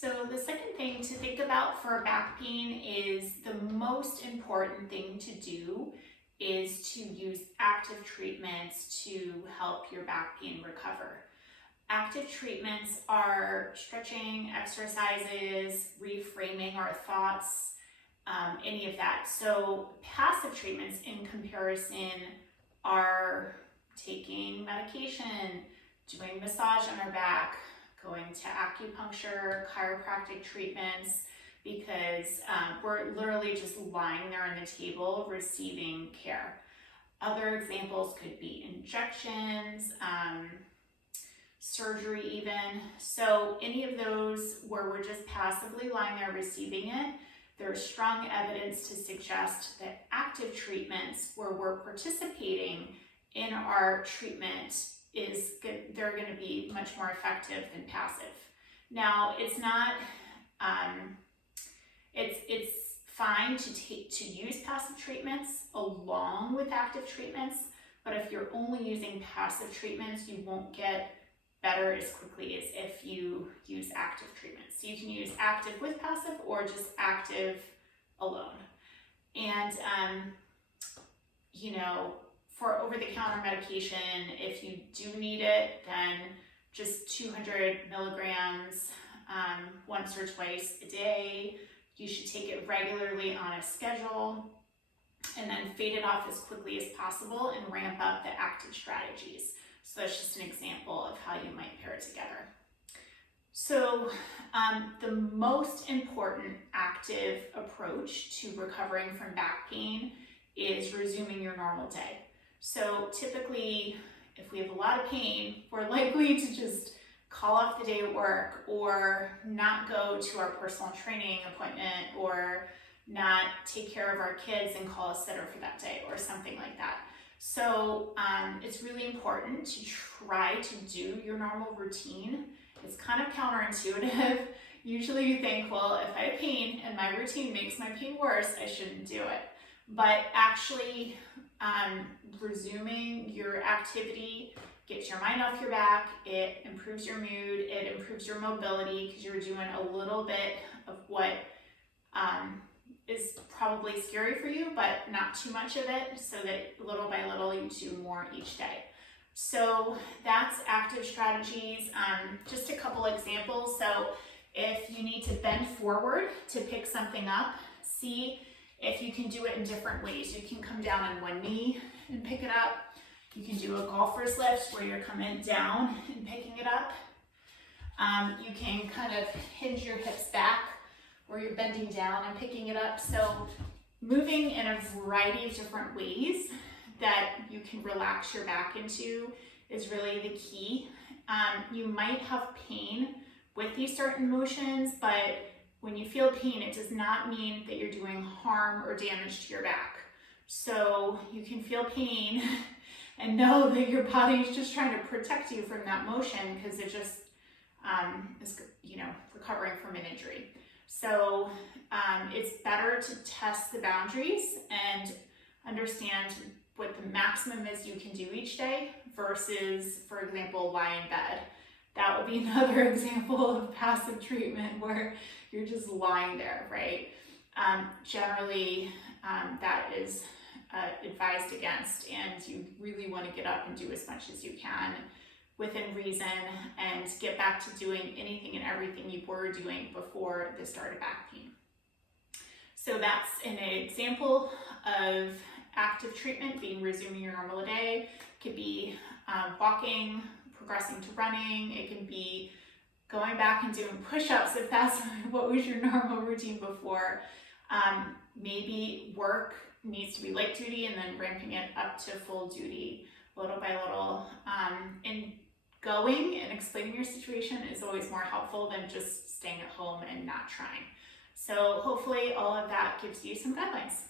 So the second thing to think about for back pain is the most important thing to do is to use active treatments to help your back pain recover. Active treatments are stretching, exercises, reframing our thoughts, any of that. So passive treatments in comparison are taking medication, doing massage on our back, going to acupuncture, chiropractic treatments, because we're literally just lying there on the table receiving care. Other examples could be injections, surgery even. So any of those where we're just passively lying there receiving it, there's strong evidence to suggest that active treatments where we're participating in our treatment they're going to be much more effective than passive. Now, it's not, it's fine to use passive treatments along with active treatments, but if you're only using passive treatments, you won't get better as quickly as if you use active treatments. So you can use active with passive or just active alone. And, for over-the-counter medication, if you do need it, then just 200 milligrams once or twice a day. You should take it regularly on a schedule and then fade it off as quickly as possible and ramp up the active strategies. So that's just an example of how you might pair it together. So the most important active approach to recovering from back pain is resuming your normal day. So typically, if we have a lot of pain, we're likely to just call off the day at work or not go to our personal training appointment or not take care of our kids and call a sitter for that day or something like that. So it's really important to try to do your normal routine. It's kind of counterintuitive. Usually you think, well, if I have pain and my routine makes my pain worse, I shouldn't do it. But actually, resuming your activity gets your mind off your back, it improves your mood, it improves your mobility because you're doing a little bit of what is probably scary for you, but not too much of it, so that little by little you do more each day. So that's active strategies. Just a couple examples. So if you need to bend forward to pick something up, see if you can do it in different ways. You can come down on one knee and pick it up. You can do a golfer's lift where you're coming down and picking it up. You can kind of hinge your hips back where you're bending down and picking it up. So moving in a variety of different ways that you can relax your back into is really the key. You might have pain with these certain motions, but when you feel pain, it does not mean that you're doing harm or damage to your back. So you can feel pain and know that your body is just trying to protect you from that motion because it just is, recovering from an injury. So it's better to test the boundaries and understand what the maximum is you can do each day versus, for example, lie in bed. That would be another example of passive treatment where you're just lying there, right? Generally, that is advised against, and you really want to get up and do as much as you can within reason and get back to doing anything and everything you were doing before the start of back pain. So that's an example of active treatment being resuming your normal day. It could be walking, progressing to running. It can be going back and doing push-ups if that's what was your normal routine before. Maybe work needs to be light duty and then ramping it up to full duty little by little. And going and explaining your situation is always more helpful than just staying at home and not trying. So hopefully all of that gives you some guidelines.